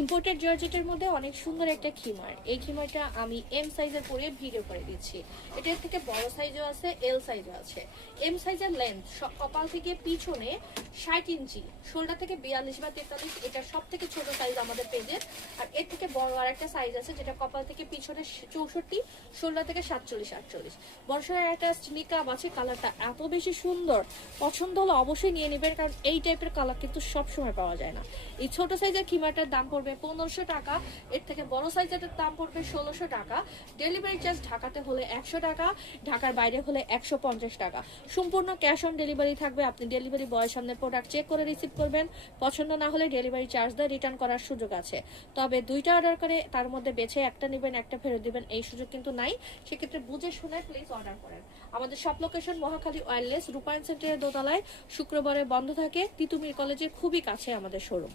Imported জর্জেটের মধ্যে অনেক সুন্দর একটা খিমার। এই খিমারটা আমি এম সাইজের পরে ভিডিও করে দিচ্ছি। এটার থেকে বড় সাইজও আছে, এল সাইজও আছে। এম সাইজের লেন্থ কপাল থেকে পিছনে 60 ইঞ্চি, শোল্ডার থেকে 42 বা 43, এটা সব থেকে ছোট সাইজ আমাদের পেজের। আর এর থেকে বড় আর একটা সাইজ আছে যেটা কপাল থেকে পিছনে 64, শোল্ডার থেকে 47 48। বর্ষার একটা স্নিকাব আছে, কালারটা এত বেশি সুন্দর, পছন্দ হলে অবশ্যই নিয়ে নেবেন, কারণ এই টাইপের কালার কিন্তু সবসময় পাওয়া যায় না। এই ছোট সাইজের খিমারটার দাম পড়বে 1500 টাকা, এর থেকে বড় সাইজের দাম পড়বে 1600 টাকা। ডেলিভারি চার্জ ঢাকাতে হলে 100 টাকা, ঢাকার বাইরে হলে 150 টাকা। সম্পূর্ণ ক্যাশ অন ডেলিভারি থাকবে। আপনি ডেলিভারি বয়ের সামনে প্রোডাক্ট চেক করে রিসিভ করবেন, পছন্দ না হলে ডেলিভারি চার্জ দিয়ে রিটার্ন করার সুযোগ আছে। তবে দুইটা অর্ডার করে তার মধ্যে বেছে একটা নেবেন, একটা ফেরত দিবেন, এই সুযোগ কিন্তু নাই। সেক্ষেত্রে বুঝে শুনে প্লিজ অর্ডার করেন। আমাদের সব লোকেশন মহাখালী ওয়্যারলেস রূপায়ণ সেন্টারের দোতলায়, শুক্রবারে বন্ধ থাকে। তিতুমির কলেজের খুবই কাছে আমাদের শোরুম।